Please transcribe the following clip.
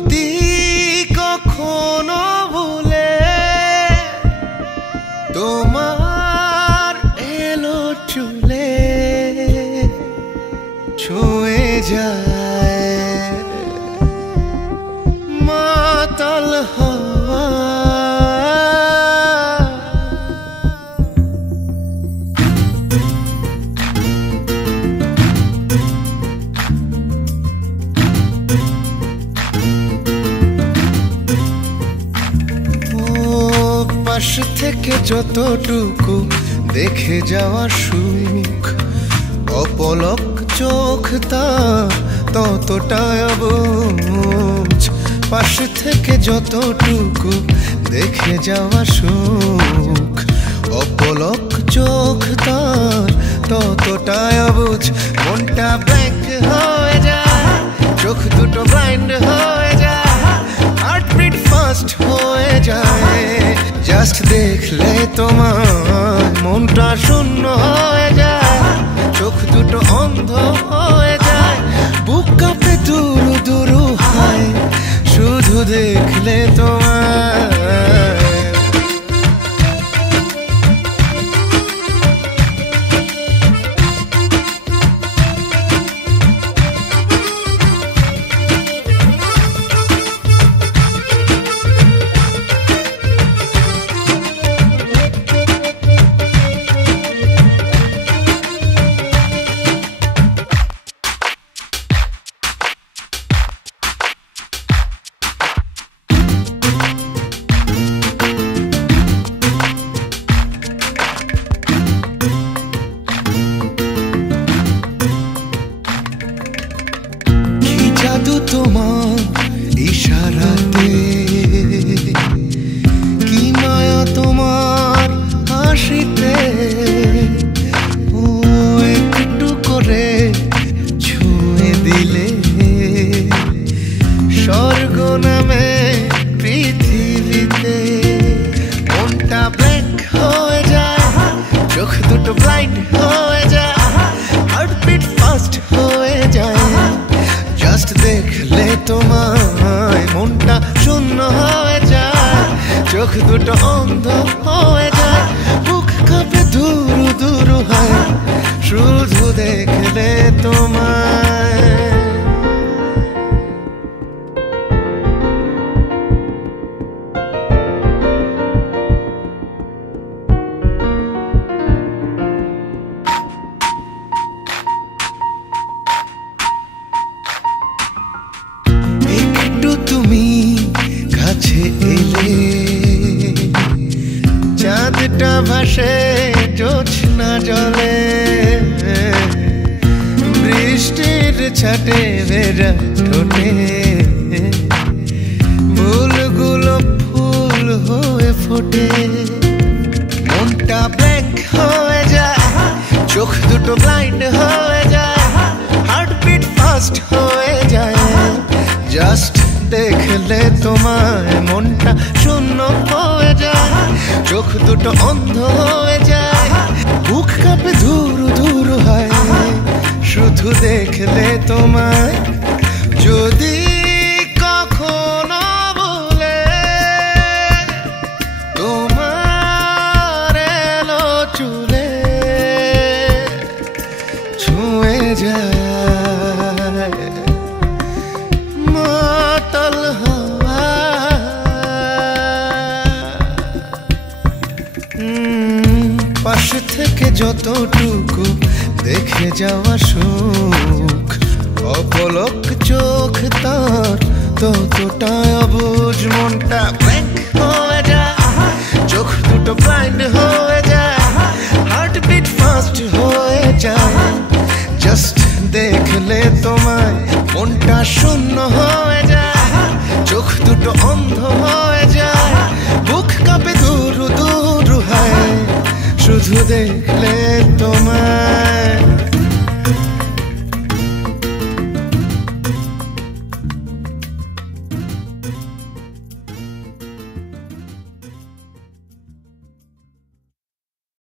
যদি কখনো ভুলে তোমার এলো চুলে ছুঁয়ে যায় মাতাল হওয়া, পাশ থেকে যতটুকু দেখে যাওয়া সুখ, অপলক চোখ তা ততটাই বুঝ। পাশ থেকে যতটুকু দেখে যাওয়া সুখ, অপলক চোখ তার ততটাই বুঝ। মনটা ব্ল্যাঙ্ক হয়ে যায়, চোখ দুটো ব্লাইন্ড হয়ে যায়, হার্টবিট ফাস্ট হয়ে যায়। জাস্ট দেখলে তোমার মনটা শূন্য হয়ে যায়, চোখ দুটো অন্ধ হয়ে যায়, বুক কাঁপে দুরু দুরু হয় শুধু দেখলে তোমার। জাদু তোমার ইশারাতে, কি মায়া তোমার হাসিতে, ও একটু করে ছুঁয়ে দিলে স্বর্গ নামে পৃথিবীতে। মনটা ব্ল্যাঙ্ক হয়ে যায়, চোখ দুটো ব্লাইন্ড হয়ে যায়, হার্টবিট ফাস্ট হয়ে যায়। জাস্ট দেখলে তোমায় মনটা শূন্য হয়ে যায়, চোখ দুটো অন্ধ হয়ে যায়, বুক কাঁপে দুরু দুরু হয় শুধু দেখলে তোমায়। তুমি কাছে এলে চাঁদটা ভাসে জোছনা জলে, বৃষ্টির ছাটে ভেজা ঠোঁটে ফুলগুলো ফুল হয়ে ফোটে। মনটা ব্ল্যাঙ্ক হয়ে যায়, চোখ দুটো ব্লাইন্ড হয়ে যায়, হার্টবিট ফাস্ট হয়ে যায়। জাস্ট দেখলে তোমায় মনটা শূন্য হয়ে যায়, চোখ দুটো অন্ধ হয়ে যায়, বুক কাঁপে ধুরু ধুরু হয় শুধু দেখলে তোমায়। যদি কখনো ভুলে তোমার এলো চুলে ছুঁয়ে যায় মাতাল হওয়া, পাশ থেকে যতটুকু দেখে যাওয়া সুখ, অপলক চোখ তার ততটাই অবুঝ। মনটা ব্ল্যাঙ্ক হয়ে যায়, চোখ দুটো ব্লাইন্ড হয়ে যায়, হার্টবিট ফাস্ট হয়ে যায়। জাস্ট দেখলে তোমায় মনটা শূন্য হয়ে যায়, চোখ দুটো অন্ধ হয়ে যায়, বুক কাঁপে দুরু দুরু হয় শুধু দেখলে